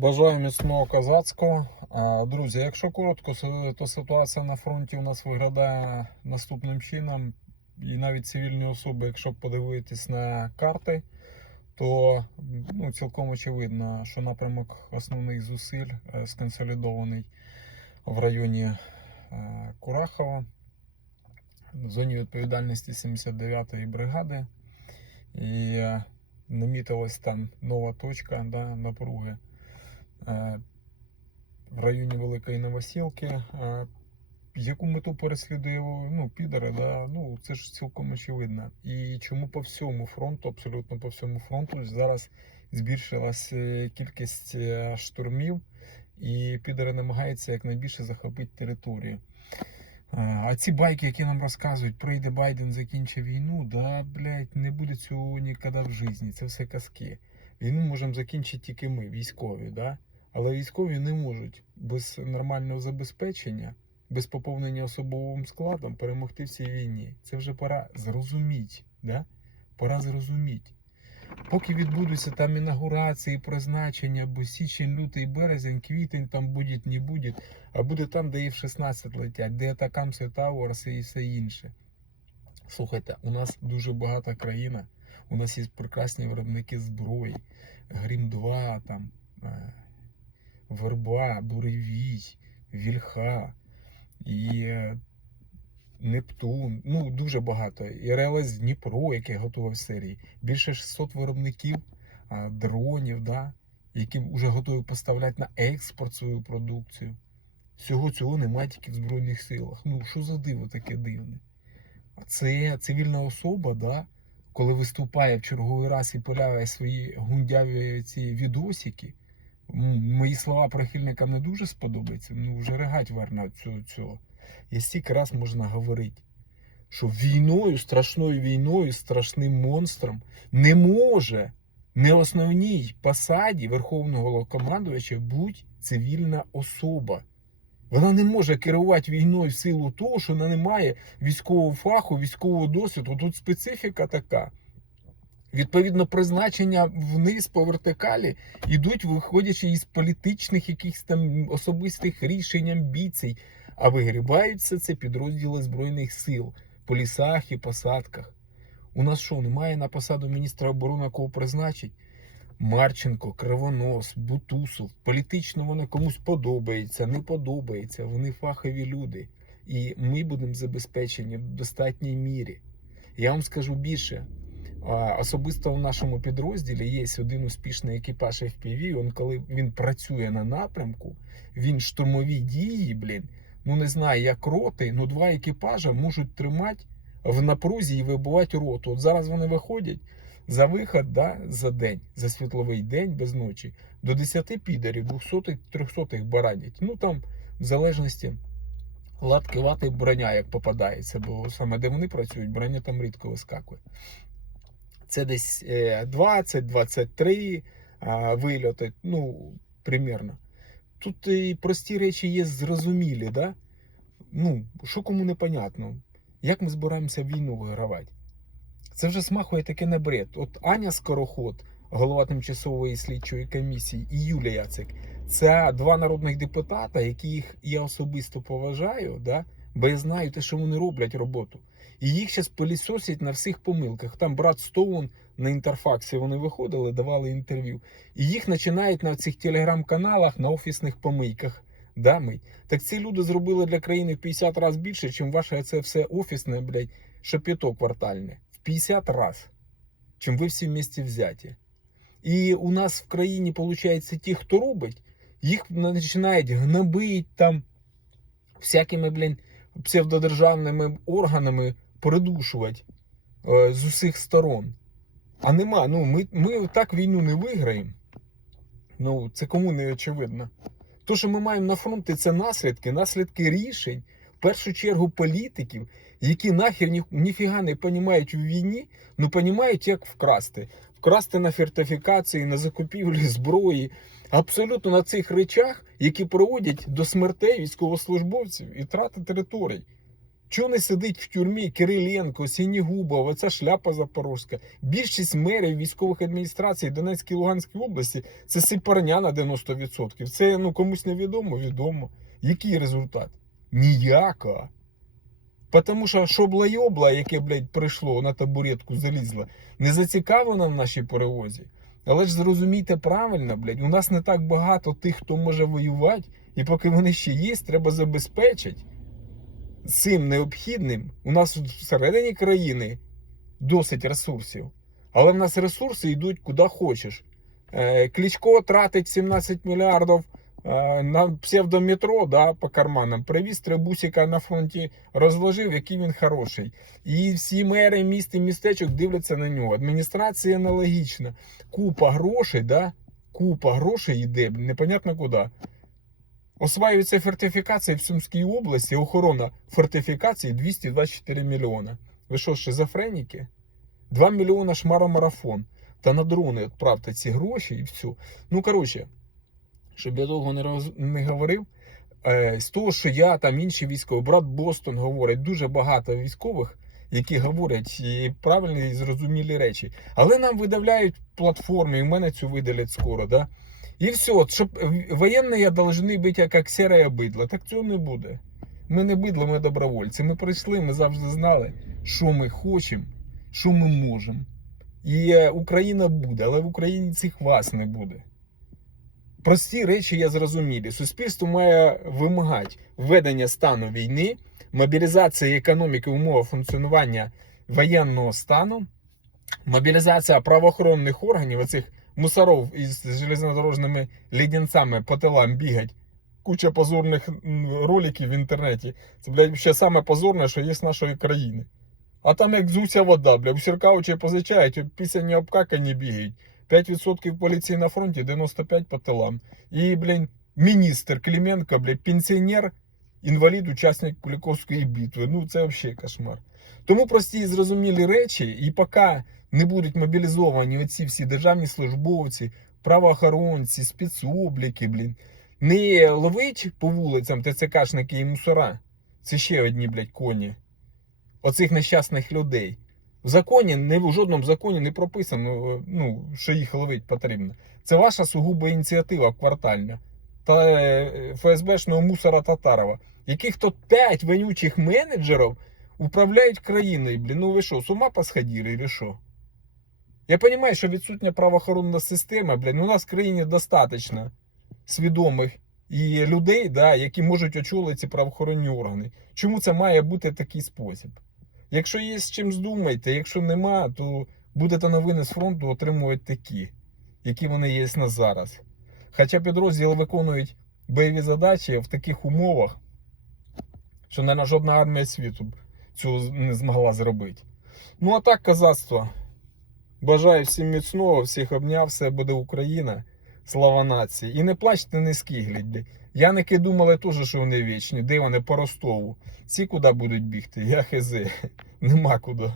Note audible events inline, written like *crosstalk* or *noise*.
Бажаю міцного козацького. Друзі, якщо коротко, то- ситуація на фронті у нас виглядає наступним чином. І навіть цивільні особи, якщо подивитись на карти, то ну, цілком очевидно, що напрямок основних зусиль е, сконсолідований в районі е, Курахова, в зоні відповідальності 79-ї бригади. І е, намітилась там нова точка да, напруги в районі Великої Новосілки. Е, Яку мету переслідує ну, підари, да? ну це ж цілком очевидно. І чому по всьому фронту, абсолютно по всьому фронту, зараз збільшилась е, кількість е, штурмів, і підари намагаються якнайбільше захопити територію. Е, А ці байки, які нам розказують, прийде Байден, закінчить війну, да, блядь, не буде цього ніколи в житті. Це все казки. Війну можемо закінчити тільки ми, військові, да? Але військові не можуть без нормального забезпечення, без поповнення особовим складом перемогти в цій війні. Це вже пора зрозуміти. Да? Пора зрозуміти. Поки відбудуться там інаугурації, призначення, бо січень, лютий, березень, квітень там буде, не буде, а буде там, де і в 16 летять, де Атакамси Тауерс і все інше. Слухайте, у нас дуже багата країна, у нас є прекрасні виробники зброї, Грім 2, там, е, Верба, Буревій, Вільха і е, Нептун. Ну, дуже багато. І РЛС Дніпро, яке готове в серії. Більше 600 виробників дронів, да, які вже готові поставляти на експорт свою продукцію. Всього цього немає тільки в Збройних силах. Ну, що за диво таке дивне? А це цивільна особа, да, коли виступає в черговий раз і поляває свої гундяві ці відосики. М, Мої слова прихильникам не дуже сподобаються. Ну, вже ригать варно цього. цього. І стільки раз можна говорити, що війною, страшною війною, страшним монстром не може не основній посаді Верховного Головнокомандувача бути цивільна особа. Вона не може керувати війною в силу того, що вона не має військового фаху, військового досвіду. Тут специфіка така. Відповідно, призначення вниз по вертикалі йдуть, виходячи із політичних якихось там особистих рішень, амбіцій, а вигрібаються це підрозділи Збройних сил по лісах і посадках. У нас що, немає на посаду міністра оборони кого призначить? Марченко, Кривонос, Бутусов. Політично воно комусь подобається, не подобається. Вони фахові люди. І ми будемо забезпечені в достатній мірі. Я вам скажу більше. Особисто в нашому підрозділі є один успішний екіпаж FPV. Он коли він працює на напрямку, він штурмові дії, блін. Ну не знаю, як роти, ну два екіпажа можуть тримати в напрузі і вибивати роту. От зараз вони виходять за виход да, за день, за світловий день без ночі. До 10 підерів, 200 300 баранять. Ну там, в залежності, латки лати броня як попадається, бо саме де вони працюють, броня там рідко вискакує. Це десь 20-23 вильоти, ну, примерно. Тут і прості речі є зрозумілі, да? Ну, що кому непонятно. Як ми збираємося війну вигравати? Це вже смахує таке на бред. От Аня Скороход, голова тимчасової слідчої комісії, і Юлія Яцик це два народних депутата, яких я особисто поважаю, да? бо я знаю те, що вони роблять роботу. І їх зараз пилісосять на всіх помилках. Там брат Стоун на інтерфаксі вони виходили, давали інтерв'ю. І їх починають на цих телеграм-каналах на офісних помийках. Да, мить. Так ці люди зробили для країни в 50 разів більше, ніж ваше це все офісне, блядь, шапіто квартальне. В 50 разів, чим ви всі вместе взяті. І у нас в країні, виходить, ті, хто робить, їх починають гнобити там всякими, блін, псевдодержавними органами придушувати е, з усіх сторон. А нема, ну ми, ми так війну не виграємо. Ну, це кому не очевидно. То, що ми маємо на фронті, це наслідки, наслідки рішень, в першу чергу політиків, які нахер ні, ніфіга не розуміють у війні, ну розуміють, як вкрасти. Вкрасти на фортифікації, на закупівлі зброї, абсолютно на цих речах, які приводять до смертей військовослужбовців і трати територій. Чого не сидить в тюрмі Кириленко, Сінігубов, оця шляпа Запорозька? Більшість мерів військових адміністрацій Донецької і Луганської області це сипарня на 90%. Це ну комусь невідомо, відомо. Який результат? Ніякого. Потому що шобла йобла, яке, блядь, прийшло на табуретку, залізло, не зацікавлено в нашій перевозі. Але ж зрозумійте правильно, блядь, у нас не так багато тих, хто може воювати, і поки вони ще є, треба забезпечити цим необхідним. У нас всередині країни досить ресурсів, але в нас ресурси йдуть куди хочеш. Е, Кличко тратить 17 мільярдів е, на псевдометро да, по карманам. Привіз три бусика на фронті, розложив, який він хороший. І всі мери міст і містечок дивляться на нього. Адміністрація аналогічна. Купа грошей, да? купа грошей йде, непонятно куди. Осваюється фортифікація в Сумській області, охорона фортифікації 224 мільйона. Ви що, шизофреніки? 2 мільйона шмаромарафон. Та на дрони відправте ці гроші і все. Ну, коротше, щоб я довго не, роз... не говорив, е, з того, що я там інші військові, брат Бостон говорить, дуже багато військових, які говорять і правильні і зрозумілі речі. Але нам видавляють платформи, і мене цю видалять скоро, да? І все, щоб воєнні повинні бути як сіре бидло. Так цього не буде. Ми не бидло, ми добровольці. Ми прийшли, ми завжди знали, що ми хочемо, що ми можемо. І е, Україна буде, але в Україні цих вас не буде. Прості речі я зрозумілі. Суспільство має вимагати введення стану війни, мобілізації економіки умови функціонування воєнного стану, мобілізація правоохоронних органів, оцих мусоров із железнодорожними леденцями по тилам бігать. Куча позорних роликів в інтернеті. Це, блядь, ще саме позорне, що є з нашої країни. А там як зуся вода, бля, у Сіркаучі позичають, після обкакані бігають. 5% поліції на фронті, 95 по тилам. І, блін, міністр Клименко, блядь, пенсіонер, інвалід, учасник Куликовської битви. Ну, це взагалі кошмар. Тому прості і зрозумілі речі, і поки не будуть мобілізовані оці всі державні службовці, правоохоронці, спецобліки, блін, не ловить по вулицям ТЦКшники і мусора. Це ще одні, блядь, коні. Оцих нещасних людей. В законі, не в жодному законі не прописано, ну, що їх ловити потрібно. Це ваша сугубо ініціатива квартальна та е, ФСБшного мусора Татарова, яких то 5 вонючих менеджерів управляють країною. Блін, ну ви що, з ума посходили, чи що? Я розумію, що відсутня правоохоронна система, блін, у нас в країні достатньо свідомих і людей, да, які можуть очолити ці правоохоронні органи. Чому це має бути такий спосіб? Якщо є з чим здумайте, якщо нема, то будете новини з фронту отримувати такі, які вони є на зараз. Хоча підрозділи виконують бойові задачі в таких умовах, що не жодна армія світу цього не змогла зробити. Ну а так, казацтво. Бажаю всім міцного, всіх обняв, все буде Україна. Слава нації. І не плачте, не скигліть. Яники думали теж, що вони вічні. Де вони по Ростову? Ці куди будуть бігти? Я хизи. *laughs* Нема куди.